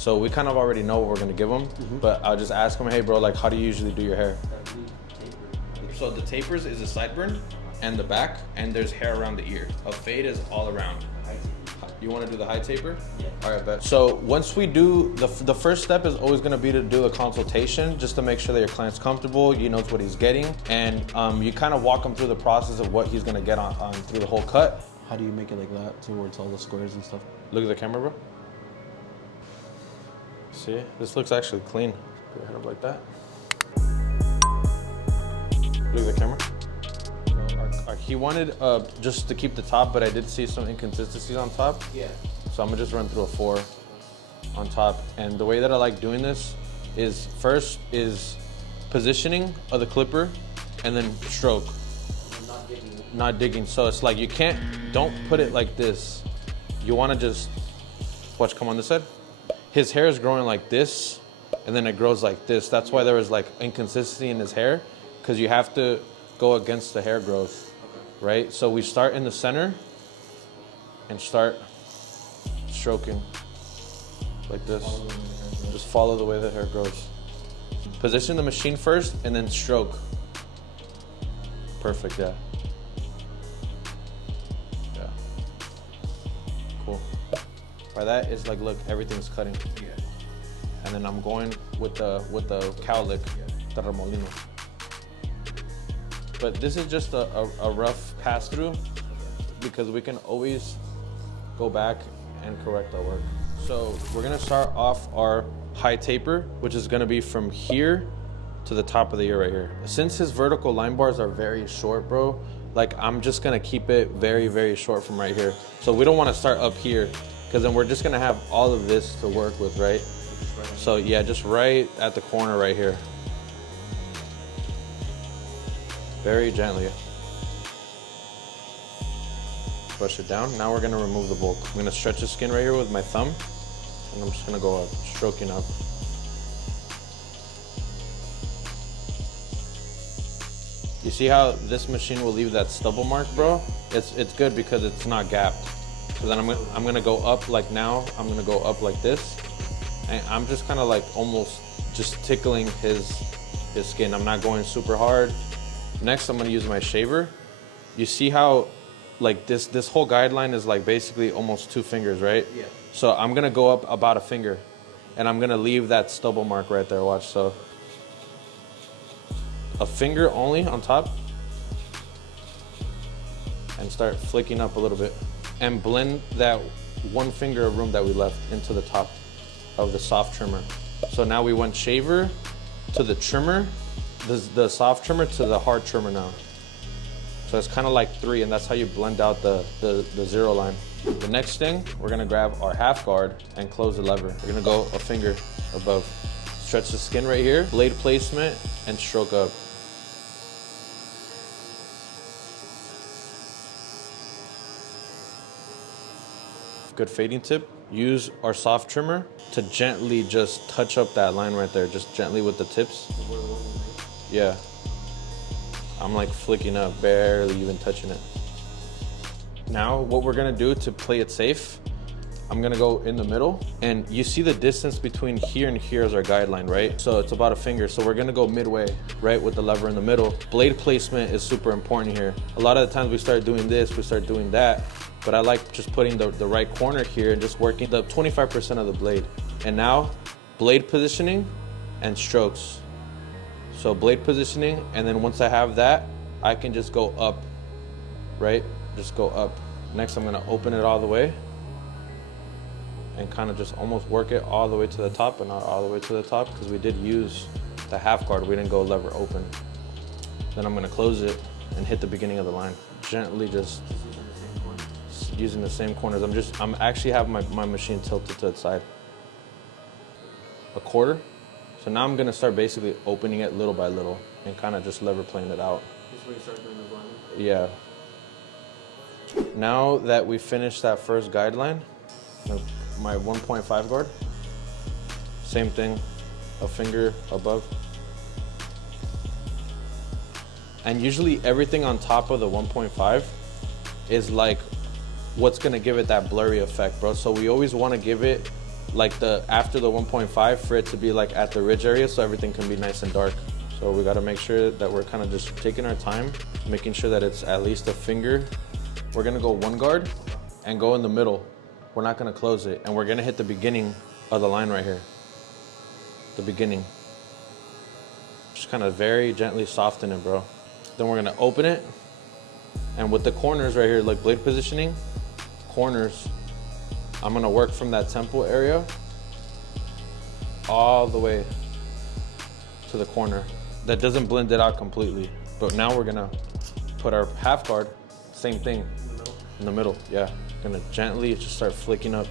So we kind of already know what we're gonna give him, but I'll just ask him, hey bro, like how do you usually do your hair? So the tapers is a sideburn and the back, and there's hair around the ear. A fade is all around. You want to do the high taper? Yeah. All right, bet. So once we do, the first step is always going to be to do a consultation just to make sure that your client's comfortable, he knows what he's getting, and you kind of walk him through the process of what he's going to get on through the whole cut. How do you make it like that towards all the squares and stuff? Look at the camera, bro. See, this looks actually clean. Put your head up like that. Look at the camera. He wanted just to keep the top, but I did see some inconsistencies on top. Yeah. So I'm gonna just run through a 4 on top. And the way that I like doing this is first is positioning of the clipper and then stroke. Not digging. Not digging. So it's like you don't put it like this. You wanna just, watch, come on this side. His hair is growing like this and then it grows like this. That's why there was like inconsistency in his hair, because you have to go against the hair growth. Right? So we start in the center and start stroking like this. Just follow the way the hair grows. Position the machine first and then stroke. Perfect, yeah. Yeah. Cool. By that is like, look, everything's cutting. Yeah. And then I'm going with the cowlick, the remolino. But this is just a rough pass through because we can always go back and correct our work. So we're gonna start off our high taper, which is gonna be from here to the top of the ear right here. Since his vertical line bars are very short, bro, like I'm just gonna keep it very, very short from right here. So we don't wanna start up here because then we're just gonna have all of this to work with, right? So yeah, just right at the corner right here. Very gently. Brush it down. Now we're gonna remove the bulk. I'm gonna stretch the skin right here with my thumb, and I'm just gonna go up, stroking up. You see how this machine will leave that stubble mark, bro? It's good because it's not gapped. So then I'm gonna go up like now. I'm gonna go up like this, and I'm just kind of like almost just tickling his skin. I'm not going super hard. Next, I'm gonna use my shaver. You see how like this whole guideline is like basically almost 2 fingers, right? Yeah. So I'm gonna go up about a finger and I'm gonna leave that stubble mark right there, watch. So a finger only on top and start flicking up a little bit and blend that 1 finger of room that we left into the top of the soft trimmer. So now we went shaver to the trimmer, the soft trimmer to the hard trimmer now. So it's kind of like 3, and that's how you blend out the 0 line. The next thing, we're gonna grab our half guard and close the lever. We're gonna go a finger above. Stretch the skin right here, blade placement, and stroke up. Good fading tip. Use our soft trimmer to gently just touch up that line right there, just gently with the tips. Yeah. I'm like flicking up, barely even touching it. Now, what we're gonna do to play it safe, I'm gonna go in the middle, and you see the distance between here and here is our guideline, right? So it's about a finger. So we're gonna go midway, right, with the lever in the middle. Blade placement is super important here. A lot of the times we start doing this, we start doing that, but I like just putting the right corner here and just working the 25% of the blade. And now, blade positioning and strokes. So blade positioning, and then once I have that, I can just go up, right? Just go up. Next, I'm gonna open it all the way and kind of just almost work it all the way to the top, but not all the way to the top, because we did use the half guard. We didn't go lever open. Then I'm gonna close it and hit the beginning of the line. Gently just using the same corners. I'm actually having my machine tilted to the side. A quarter. So now I'm gonna start basically opening it little by little and kind of just lever playing it out. This is where you start doing the blending? Yeah. Now that we finished that first guideline, my 1.5 guard, same thing, a finger above. And usually everything on top of the 1.5 is like what's gonna give it that blurry effect, bro. So we always wanna give it like the after the 1.5 for it to be like at the ridge area, so everything can be nice and dark. So we got to make sure that we're kind of just taking our time, making sure that it's at least a finger. We're gonna go one guard and go in the middle. We're not gonna close it, and we're gonna hit the beginning of the line right here. The beginning. Just kind of very gently soften it, bro. Then we're gonna open it, and with the corners right here, like blade positioning, corners, I'm gonna work from that temple area all the way to the corner. That doesn't blend it out completely, but now we're gonna put our half guard, same thing, in the middle, yeah. Gonna gently just start flicking up,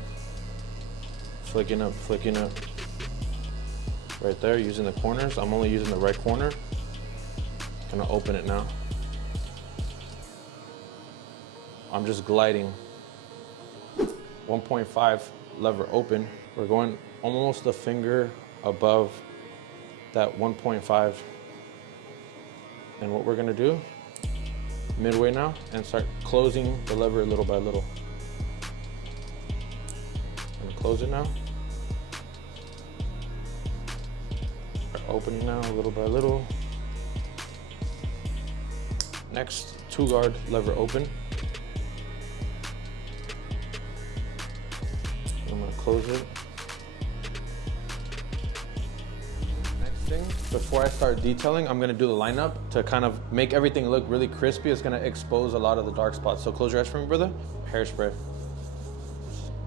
flicking up, flicking up. Right there, using the corners. I'm only using the right corner. Gonna open it now. I'm just gliding. 1.5 lever open. We're going almost a finger above that 1.5. And what we're gonna do, midway now, and start closing the lever little by little. I'm gonna close it now. Start opening now, little by little. Next, 2 guard lever open. I'm gonna close it. Next thing, before I start detailing, I'm gonna do the lineup to kind of make everything look really crispy. It's gonna expose a lot of the dark spots. So close your eyes for me, brother. Hairspray.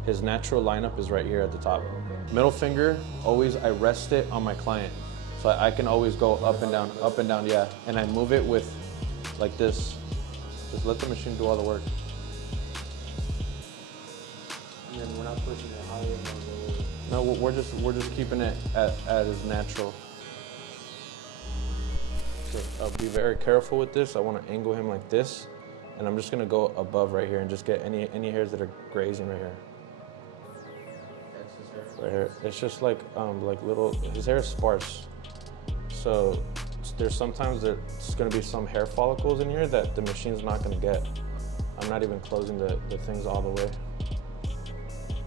His natural lineup is right here at the top. Middle finger, always I rest it on my client. So I can always go up and down, yeah. And I move it with like this. Just let the machine do all the work. And then we're not pushing it higher or lower. No, we're just keeping it at as natural. So, be very careful with this. I want to angle him like this, and I'm just gonna go above right here and just get any hairs that are grazing right here. That's his hair. Right here. It's just like little. His hair is sparse, so there's sometimes there's gonna be some hair follicles in here that the machine's not gonna get. I'm not even closing the things all the way.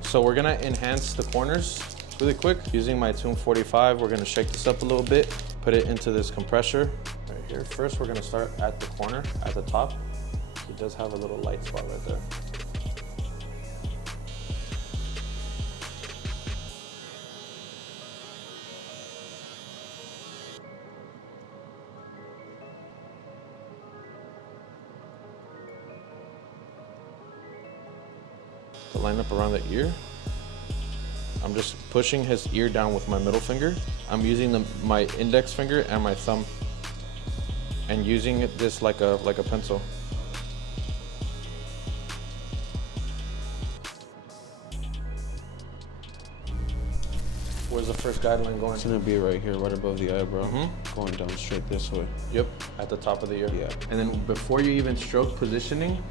So we're gonna enhance the corners really quick. Using my Tune 45, we're gonna shake this up a little bit, put it into this compressor right here. First, we're gonna start at the corner, at the top. It does have a little light spot right there. To line up around the ear, I'm just pushing his ear down with my middle finger. I'm using my index finger and my thumb, and using this like a pencil. Where's the first guideline going? It's gonna be right here, right above the eyebrow, going down straight this way. Yep, at the top of the ear. Yeah. And then before you even stroke positioning,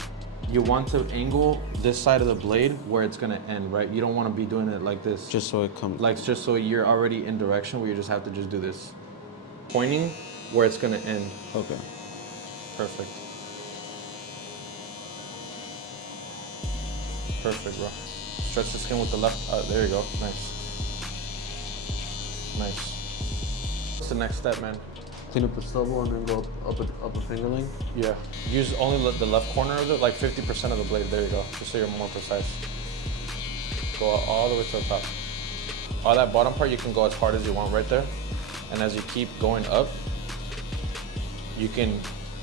you want to angle this side of the blade where it's gonna end, right? You don't want to be doing it like this. Just so it comes. Like just so you're already in direction where you just have to just do this. Pointing where it's gonna end. Okay. Perfect. Perfect, bro. Stretch the skin with the left. There you go. Nice. Nice. What's the next step, man? Clean up the stubble and then go up a finger length. Yeah. Use only the left corner of it, like 50% of the blade. There you go. Just so you're more precise. Go all the way to the top. All that bottom part, you can go as hard as you want right there. And as you keep going up, you can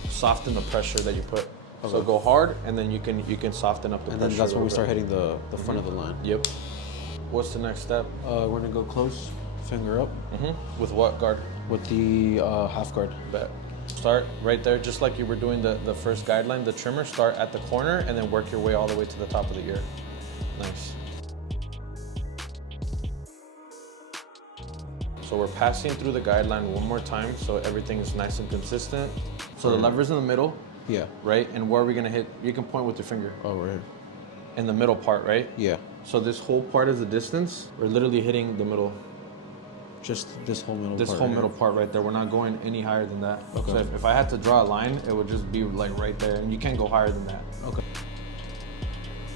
soften the pressure that you put. Okay. So go hard, and then you can soften up the pressure. And then that's when we start hitting the front of the line. Yep. What's the next step? We're gonna go close, finger up. With what guard? With the half guard. Bet. Start right there, just like you were doing the first guideline, the trimmer. Start at the corner and then work your way all the way to the top of the ear. Nice. So we're passing through the guideline one more time so everything is nice and consistent. So the lever's in the middle. Yeah. Right? And where are we gonna hit? You can point with your finger. Oh, right here. In the middle part, right? Yeah. So this whole part is the distance. We're literally hitting the middle. Just this whole middle part. This whole middle part right there. We're not going any higher than that. Okay. So if I had to draw a line, it would just be like right there, and you can't go higher than that. Okay.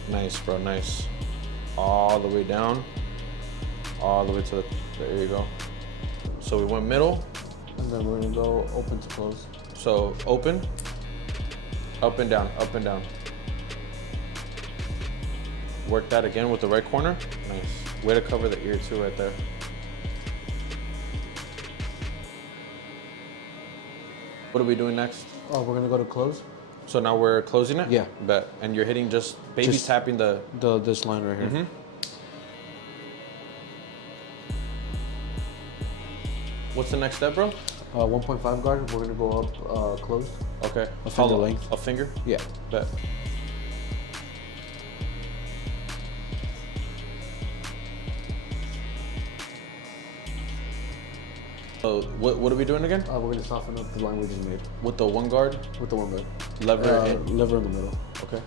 Nice, bro, nice. All the way down. all the way to the, there you go. So we went middle. And then we're gonna go open to close. So open, up and down, up and down. Work that again with the right corner. Nice. Way to cover the ear too right there. What are we doing next? Oh, we're gonna go to close. So now we're closing it? Yeah. Bet. And you're hitting just tapping the... This line right here. Mm-hmm. What's the next step, bro? 1.5 guard, we're gonna go up closed. Okay. A finger length. A finger? Yeah. Bet. So what are we doing again? We're gonna soften up the line we just made. With the one guard? With the one guard. Lever lever in the middle. Okay.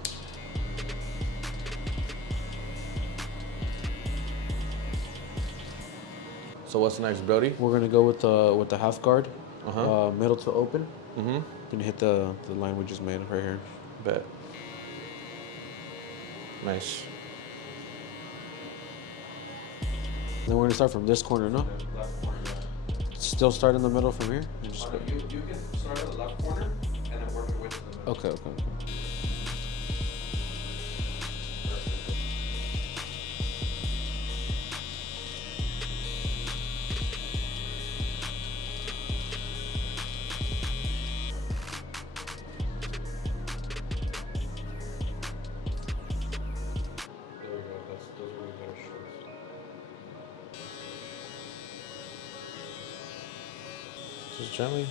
So what's next, Brody? We're gonna go with the half guard. Middle to open. Mm-hmm. Gonna hit the line we just made right here. Bet. Nice. Then we're gonna start from this corner, no? Left corner, yeah. Still start in the middle from here? And just You can start at the left corner and then work your way to the middle. okay. There we go. Those are way better strokes. Just gently.